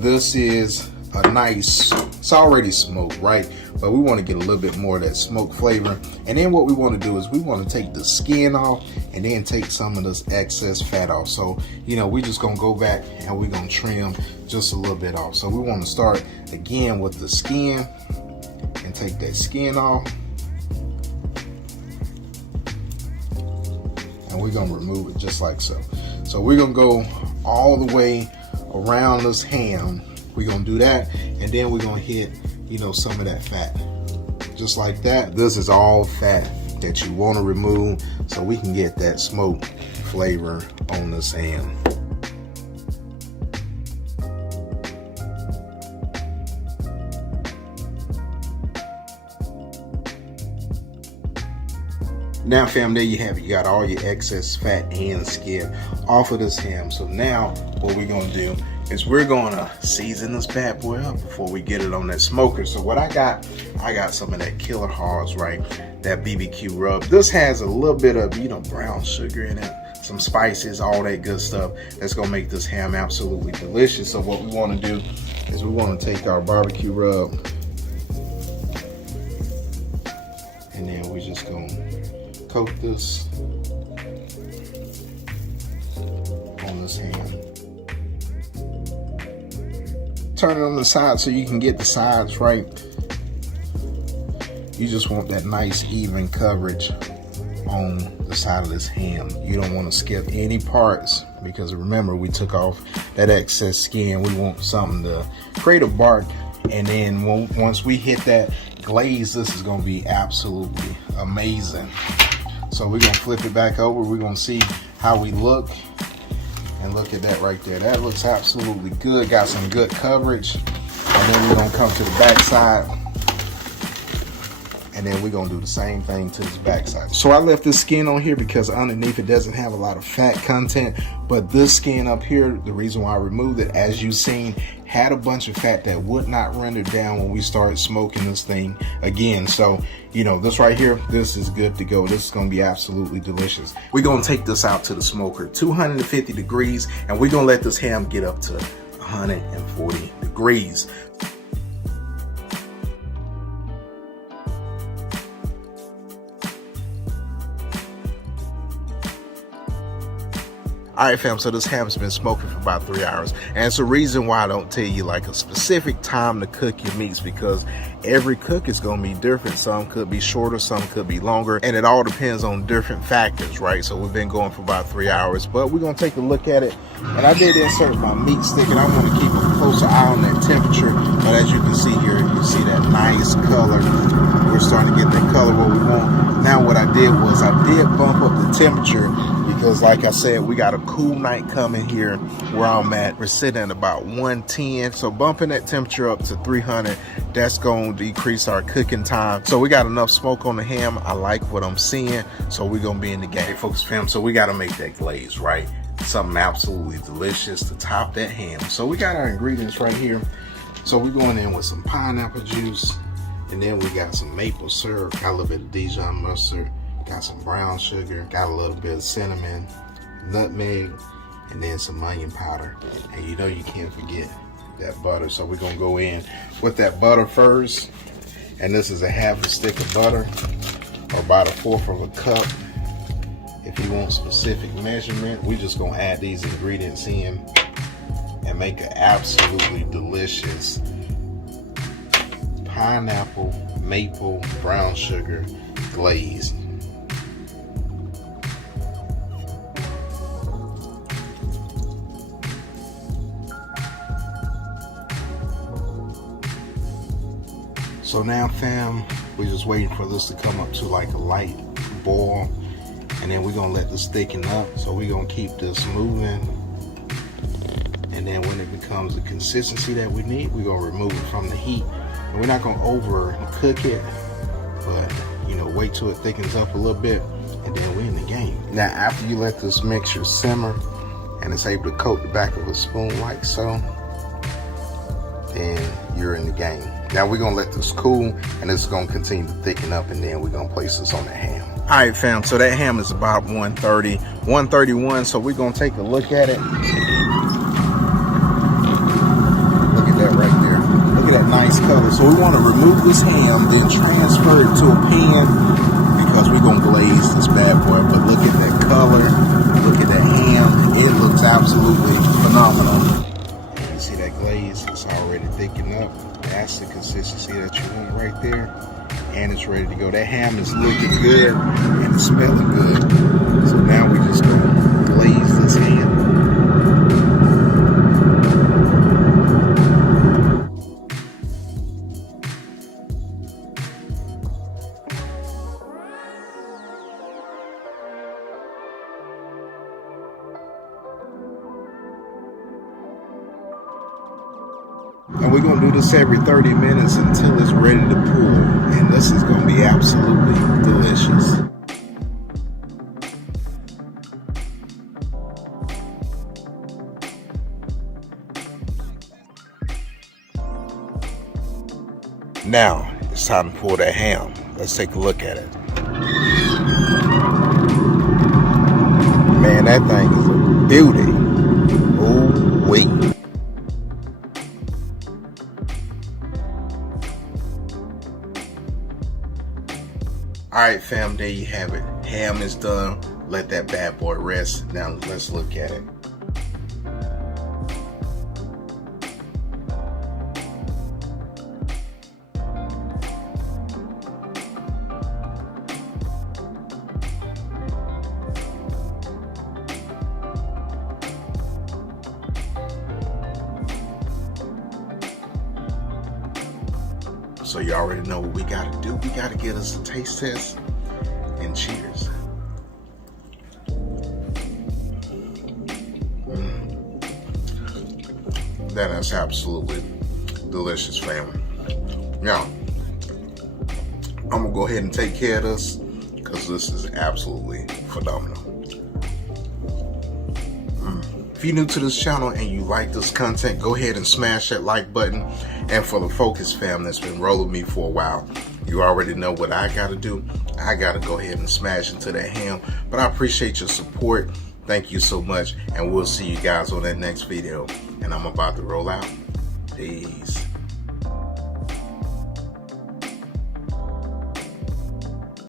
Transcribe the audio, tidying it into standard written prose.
this is a nice, it's already smoked, right? But we want to get a little bit more of that smoke flavor. And then what we want to do is we want to take the skin off and then take some of this excess fat off. So, you know, we're just going to go back and we're going to trim just a little bit off. So we want to start again with the skin and take that skin off. And we're going to remove it just like so. So we're going to go all the way around this ham. We're going to do that, and then we're going to hit, you know, some of that fat. Just like that. This is all fat that you want to remove so we can get that smoke flavor on this ham. Now fam, there you have it. You got all your excess fat and skin off of this ham. So now what we're gonna do is we're gonna season this bad boy up before we get it on that smoker. So what I got some of that Killer Hogs, right? That BBQ Rub. This has a little bit of, you know, brown sugar in it, some spices, all that good stuff. That's gonna make this ham absolutely delicious. So what we wanna do is we wanna take our barbecue rub and then we just gonna coat this on this ham. Turn it on the side so you can get the sides right. You just want that nice even coverage on the side of this ham. You don't want to skip any parts because remember we took off that excess skin. We want something to create a bark, and then once we hit that glaze, this is going to be absolutely amazing. So we're going to flip it back over. We're going to see how we look. And look at that right there. That looks absolutely good. Got some good coverage. And then we're going to come to the back side. And then we're going to do the same thing to this back side. So I left this skin on here because underneath it doesn't have a lot of fat content. But this skin up here, the reason why I removed it, as you've seen, had a bunch of fat that would not render down when we started smoking this thing again. So, you know, this right here, this is good to go. This is going to be absolutely delicious. We're going to take this out to the smoker, 250 degrees, and we're going to let this ham get up to 140 degrees. All right, fam, so this ham has been smoking for about 3 hours. And it's a reason why I don't tell you like a specific time to cook your meats, because every cook is gonna be different. Some could be shorter, some could be longer, and it all depends on different factors, right? So we've been going for about 3 hours, but we're gonna take a look at it. And I did insert my meat stick, and I wanna keep a closer eye on that temperature. But as you can see here, you see that nice color. We're starting to get that color what we want. Now what I did was I did bump up the temperature, because like I said, we got a cool night coming here where I'm at. We're sitting at about 110. So bumping that temperature up to 300, that's going to decrease our cooking time. So we got enough smoke on the ham. I like what I'm seeing. So we're going to be in the game. Hey, folks, fam, so we got to make that glaze, right? Something absolutely delicious to top that ham. So we got our ingredients right here. So we're going in with some pineapple juice. And then we got some maple syrup. Got a little bit of Dijon mustard. Got some brown sugar, got a little bit of cinnamon, nutmeg, and then some onion powder. And you know you can't forget that butter. So we're gonna go in with that butter first. And this is a half a stick of butter, or about 1/4 of a cup. If you want specific measurement, we're just gonna add these ingredients in and make an absolutely delicious pineapple, maple, brown sugar glaze. So now, fam, we're just waiting for this to come up to like a light boil, and then we're gonna let this thicken up. So we're gonna keep this moving, and then when it becomes the consistency that we need, we're gonna remove it from the heat. And we're not gonna over cook it, but you know, wait till it thickens up a little bit, and then we're in the game. Now, after you let this mixture simmer and it's able to coat the back of a spoon like so, then you're in the game. Now we're gonna let this cool, and this is gonna continue to thicken up, and then we're gonna place this on the ham. All right, fam, so that ham is about 130, 131, so we're gonna take a look at it. nice color. So we want to remove this ham, then transfer it to a pan because we're gonna glaze this bad boy. But look at that color, look at that ham. It looks absolutely phenomenal. You see that glaze? It's already thickened up. That's the consistency that you want right there. And it's ready to go. That ham is looking good and it's smelling good. So now we just gonna glaze this ham. And we're gonna do this every 30 minutes until it's ready to pull. And this is gonna be absolutely delicious. Now, it's time to pull that ham. Let's take a look at it. Man, that thing is a beauty. Oh, wait. Alright fam, there you have it. Ham is done. Let that bad boy rest. Now let's look at it. So you already know what we gotta do. We gotta get us a taste test and cheers. That is absolutely delicious, family. Now, I'm gonna go ahead and take care of this because this is absolutely phenomenal. If you're new to this channel and you like this content, go ahead and smash that like button. And for the Focus fam that's been rolling me for a while, you already know what I gotta do. I gotta go ahead and smash into that ham. But I appreciate your support. Thank you so much. And we'll see you guys on that next video. And I'm about to roll out. Peace.